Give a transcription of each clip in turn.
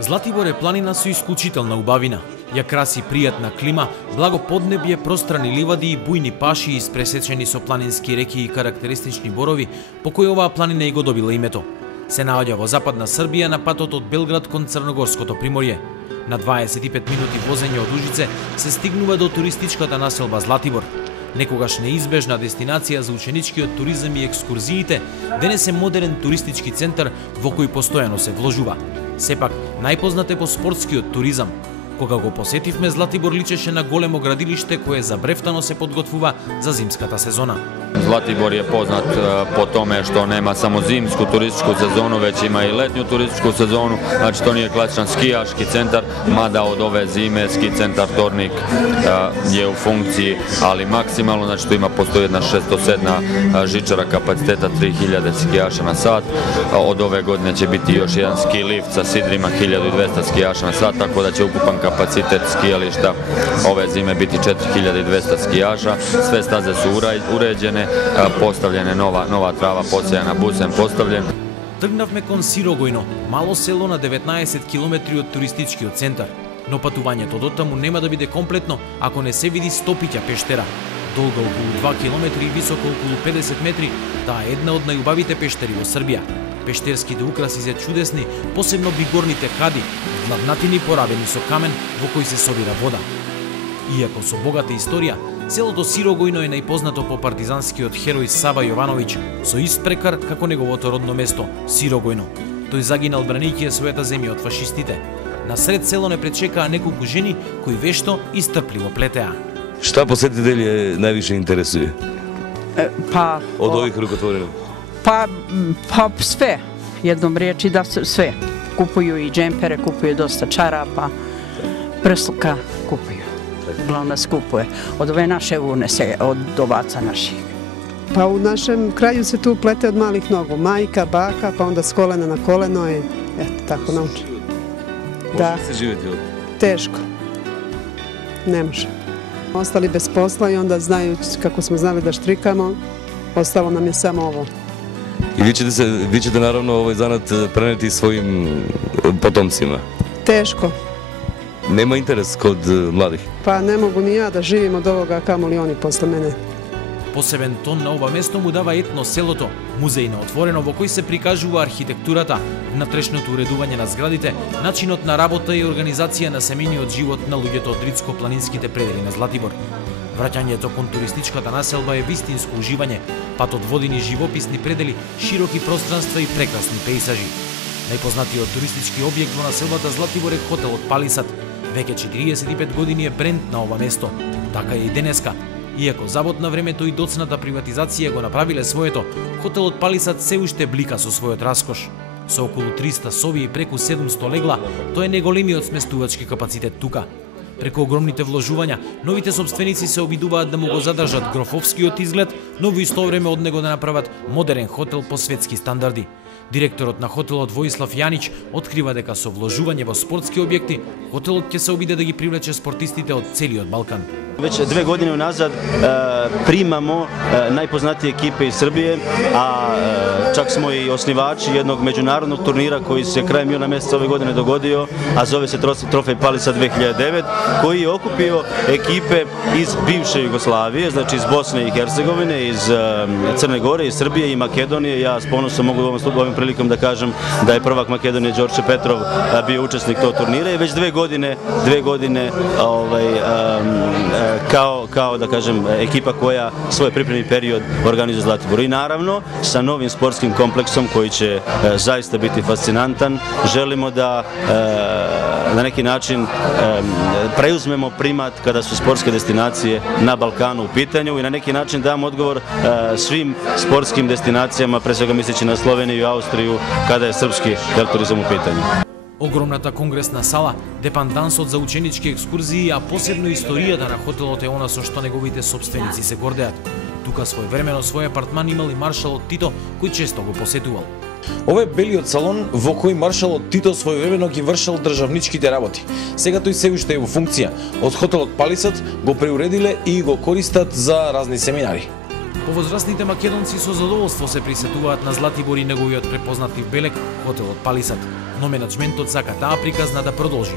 Златибор е планина со исклучителна убавина. Ја краси пријатна клима, благо поднебје, пространи ливади и бујни паши испресечени со планински реки и карактеристични борови, по кои оваа планина и го добила името. Се наоѓа во западна Србија на патот од Белград кон Црногорското приморје. На 25 минути возење од Ужице се стигнува до туристичката населба Златибор. Некогаш неизбежна дестинација за ученичкиот туризам и екскурзиите, денес е модерен туристички центар во кој постојано се вложува. Сепак, најпознат е по спортскиот туризам. Кога го посетивме, Златибор личеше на големо градилиште кое забрефтано се подготвува за зимската сезона. Zlatibor je poznat po tome što nema samo zimsku turističku sezonu, već ima i letnju turističku sezonu, znači to nije klasičan skijaški centar, mada od ove zime ski centar Tornik je u funkciji, ali maksimalno, znači tu postoji jedna 607 žičara kapaciteta 3000 skijaša na sat, od ove godine će biti još jedan ski lift sa sidrima 1200 skijaša na sat, tako da će ukupan kapacitet skijališta ove zime biti 4200 skijaša, sve staze su uređene, postavljena nova trava, posejana, busen postavljen. Тргнавме кон Сирогојно, мало село на 19 километри од туристичкиот центар. Но патувањето дотаму нема да биде комплетно ако не се види Стопиќа пештера. Долга околу 2 километри и високо околу 50 метри, таа е една од најубавите пештери во Србија. Пештерските украси се чудесни, посебно бигорните хади, длабнатини поравени со камен во кој се собира вода. Иако со богата историја, селото Сирогојно е најпознато по партизанскиот херој Сава Јовановиќ, со ист прекар како неговото родно место Сирогојно. Тој загинал бранејќи својата земја од фашистите. Насред село не пречекаа неколку жени кои вешто и стрпливо плетеа. Шта посетители највише интересуе? Од ових рукотворина? Pa sve, jednom riječi da sve. Kupuju i džempere, kupuju dosta čarapa, prslka kupuju. Uglavnom se kupuje. Od ove naše unese, od ovaca naših. Pa u našem kraju se tu plete od malih nogu. Majka, baka, pa onda s kolena na koleno i eto, tako nauči. Da. Može se živjeti ovdje? Teško. Ne može. Ostali bez posla i onda znajući kako smo znali da štrikamo, ostalo nam je samo ovo. I vi ćete naravno ovaj zanat preneti svojim potomcima? Teško. Nema interes kod mladih? Pa ne mogu ni ja da živim od ovoga, kamo li oni posle mene. Посебен тон на ова место му дава етно селото, музеј на отворено во кој се прикажува архитектурата, внатрешното уредување на зградите, начинот на работа и организација на семејниот живот на луѓето од ридско-планинските предели на Златибор. Враќањето кон туристичката населба е вистинско уживање, патот води низ живописни предели, широки пространства и прекрасни пејзажи. Најпознатиот туристички објект во населбата Златибор е хотелот Палисад. Веќе 45 години е бренд на ова место. Така е и денеска. Иако завод на времето и доцната приватизација го направиле своето, хотелот Палисад се уште блика со својот раскош. Со околу 300 соби и преку 700 легла, тој е неголемиот сместувачки капацитет тука. Преку огромните вложувања, новите собственици се обидуваат да му го задржат грофовскиот изглед, но во исто време од него да направат модерен хотел по светски стандарди. Директорот на хотелот Воислав Јанич открива дека со вложување во спортски објекти, хотелот ќе се обиде да ги привлече спортистите од целиот Балкан. Već 2 godine unazad primamo najpoznatije ekipe iz Srbije, a čak smo i osnivači jednog međunarodnog turnira koji se krajem juna meseca ove godine dogodio, a zove se Trofej Palisad 2009, koji je okupio ekipe iz bivše Jugoslavije, znači iz Bosne i Hercegovine, iz Crne Gore, iz Srbije i Makedonije. Ja s ponosom mogu ovim prilikom da kažem da je prvak Makedonije Đorđe Petrov bio učesnik tog turnira i već 2 godine kao da kažem ekipa koja svoj pripremni period organizuje Zlatibor. I naravno sa novim sportskim kompleksom koji će zaista biti fascinantan. Želimo da na neki način preuzmemo primat kada su sportske destinacije na Balkanu u pitanju i na neki način damo odgovor svim sportskim destinacijama, pre svega misleći na Sloveniju i Austriju kada je srpski turizam u pitanju. Огромната конгресна сала, депандансот за ученички екскурзии, а посебно историјата на хотелот е она со што неговите собственици се гордеат. Тука своевремено свој апартман имал и маршалот Тито, кој често го посетувал. Ова е белиот салон во кој маршалот Тито своевремено ги вршел државничките работи. Сега тој се уште е во функција. Од хотелот Палисад го преуредиле и го користат за разни семинари. Повозрастните македонци со задоволство се присетуваат на Златибор и неговиот препознатлив белег, хотелот Палисад, но менаџментот сака таа приказна да продолжи.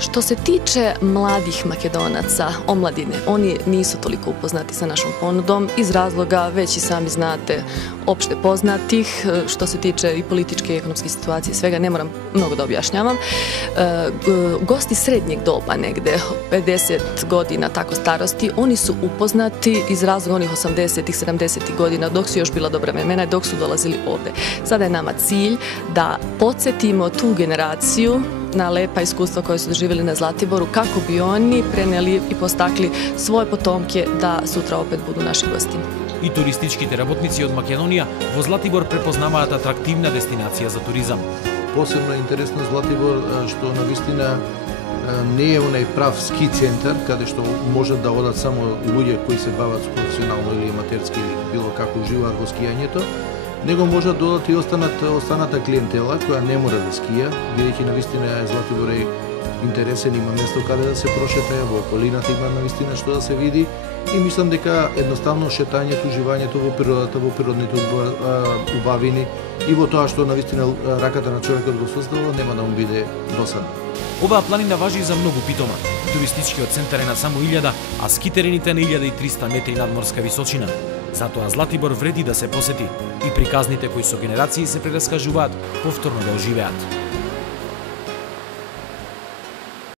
Što se tiče mladih Makedonaca, omladine, oni nisu toliko upoznati sa našom ponudom iz razloga, već i sami znate, opšte poznatih. Što se tiče i političke i ekonomske situacije, svega ne moram mnogo da objašnjavam. Gosti srednjeg doba, negde 50 godina tako starosti, oni su upoznati iz razloga onih 80-ih, 70-ih godina, dok su još bila dobra vremena i dok su dolazili ovde. Sada je nama cilj da podsjetimo tu generaciju na lepa iskustva koje su doživjeli na Zlatiboru, kako bi oni preneli i postakli svoje potomke da sutra opet budu naši gosti. И туристичките работници од Македонија во Златибор препознаваат атрактивна дестинација за туризам. Посебно е интересно Златибор што навистина не е онај прав ски центар каде што можат да одат само луѓе кои се бават професионално или аматерски или било како уживаат во скијањето, него може да додат и останата клиентела која не мора да скија, бидејќи навистина Златибор е интересен, има место каде да се прошетае, во околината има навистина што да се види и мислам дека едноставно шетањето, уживањето во природата, во природните убавини и во тоа што навистина раката на човекот го создава нема да му биде досадно. Оваа планина важи за многу питома. Туристичкиот центар е на само 1000, а ски терените на 1300 метри надморска височина. Затоа Златибор вреди да се посети и приказните кои со генерации се прераскажуваат повторно да оживеат.